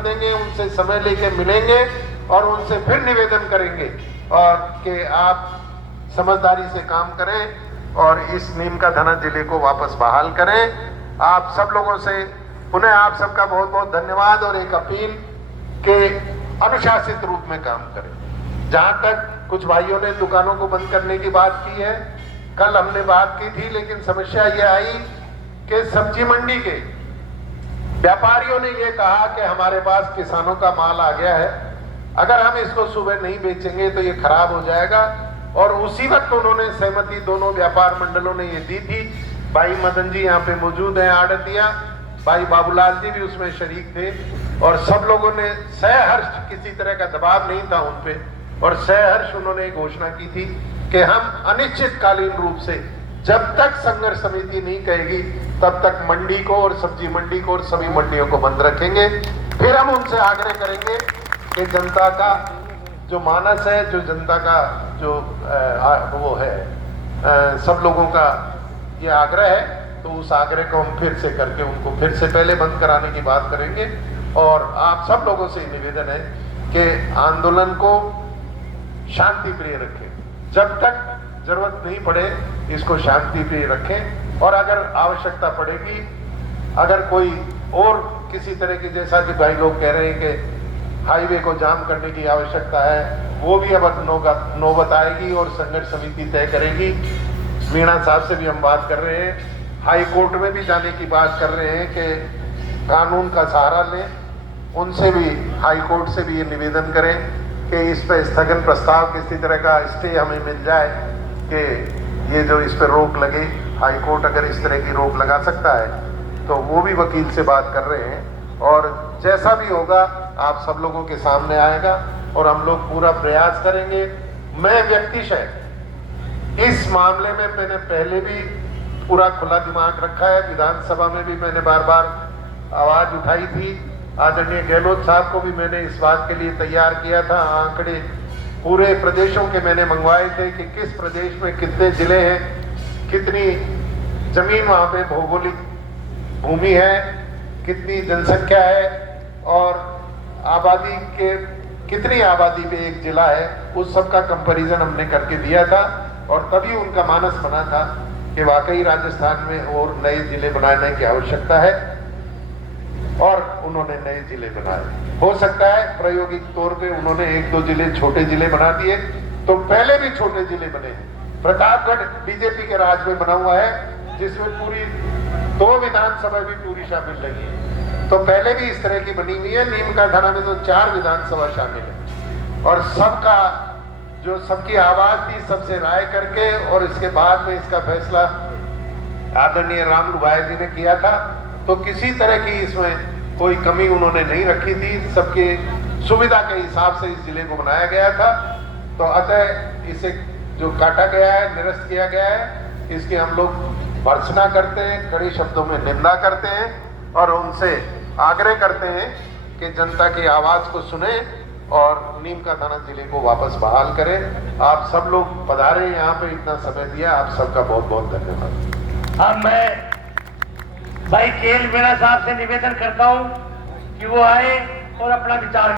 ज्ञापन देंगे, उनसे समय लेके मिलेंगे और उनसे फिर निवेदन करेंगे और कि आप समझदारी से काम करें और इस नीम का थाना जिले को वापस बहाल करें। आप सब लोगों से पुनः आप सबका बहुत बहुत धन्यवाद और एक अपील के अनुशासित रूप में काम करें। जहां तक कुछ भाइयों ने दुकानों को बंद करने की बात की है, कल हमने बात की थी, लेकिन समस्या यह आई कि सब्जी मंडी के व्यापारियों ने यह कहा कि हमारे पास किसानों का माल आ गया है, अगर हम इसको सुबह नहीं बेचेंगे तो ये खराब हो जाएगा। और उसी वक्त उन्होंने सहमति दोनों व्यापार मंडलों ने ये दी थी। भाई मदन जी यहाँ पे मौजूद हैं, आड़तिया भाई बाबूलाल जी भी उसमें शरीक थे और सब लोगों ने सहर्ष, किसी तरह का दबाव नहीं था उन पे, और सहर्ष उन्होंने घोषणा की थी कि हम अनिश्चितकालीन रूप से जब तक संघर्ष समिति नहीं कहेगी तब तक मंडी को और सब्जी मंडी को और सभी मंडियों को बंद रखेंगे। फिर हम उनसे आग्रह करेंगे कि जनता का जो मानस है, जो जनता का जो वो है, सब लोगों का ये आग्रह है, तो उस आग्रह को हम फिर से करके उनको फिर से पहले बंद कराने की बात करेंगे। और आप सब लोगों से निवेदन है कि आंदोलन को शांति प्रिय रखें, जब तक जरूरत नहीं पड़े इसको शांति प्रिय रखें। और अगर आवश्यकता पड़ेगी, अगर कोई और किसी तरह की, जैसा कि भाई लोग कह रहे हैं कि हाईवे को जाम करने की आवश्यकता है, वो भी अब नौबत आएगी और संघर्ष समिति तय करेगी। मीणा साहब से भी हम बात कर रहे हैं, हाई कोर्ट में भी जाने की बात कर रहे हैं कि कानून का सहारा लें। उनसे भी, हाई कोर्ट से भी ये निवेदन करें कि इस पर स्थगन प्रस्ताव, किसी तरह का स्टे हमें मिल जाए कि ये जो इस पर रोक लगे। हाई कोर्ट अगर इस तरह की रोक लगा सकता है तो वो भी वकील से बात कर रहे हैं, और जैसा भी होगा आप सब लोगों के सामने आएगा और हम लोग पूरा प्रयास करेंगे। मैं व्यक्तिशः इस मामले में मैंने पहले भी पूरा खुला दिमाग रखा है, विधानसभा में भी मैंने बार बार आवाज उठाई थी। आदरणीय गहलोत साहब को भी मैंने इस बात के लिए तैयार किया था, आंकड़े पूरे प्रदेशों के मैंने मंगवाए थे कि किस प्रदेश में कितने जिले हैं, कितनी जमीन वहाँ पे भौगोलिक भूमि है, कितनी जनसंख्या है और आबादी के कितनी आबादी पे एक जिला है, उस सब का कंपैरिजन हमने करके दिया था। और तभी उनका मानस बना था कि वाकई राजस्थान में और नए जिले बनाने की आवश्यकता है, और उन्होंने नए जिले बनाए। हो सकता है प्रायोगिक तौर पे उन्होंने एक दो जिले, छोटे जिले बना दिए, तो पहले भी छोटे जिले बने हैं। प्रतापगढ़ बीजेपी के राज में बना हुआ है, जिसमें पूरी 2 विधानसभा भी पूरी शामिल लगी है, तो पहले भी इस तरह की बनी हुई है। नीम का थाना में तो 4 विधानसभा शामिल है, और सबका जो सबकी आवाज थी, सबसे राय करके, और इसके बाद में इसका फैसला आदरणीय रामलू भाई जी ने किया था। तो किसी तरह की इसमें कोई कमी उन्होंने नहीं रखी थी, सबके सुविधा के हिसाब से इस जिले को बनाया गया था। तो अतः इसे जो काटा गया है, निरस्त किया गया है, इसकी हम लोग भर्त्सना करते हैं, कड़े शब्दों में निंदा करते हैं और उनसे आग्रह करते हैं कि जनता की आवाज को सुने और नीम का थाना जिले को वापस बहाल करें। आप सब लोग पधारे, यहाँ पे इतना समय दिया, आप सबका बहुत बहुत धन्यवाद। अब मैं भाई केएल मीणा साहब से निवेदन करता हूं कि वो आए और अपना विचार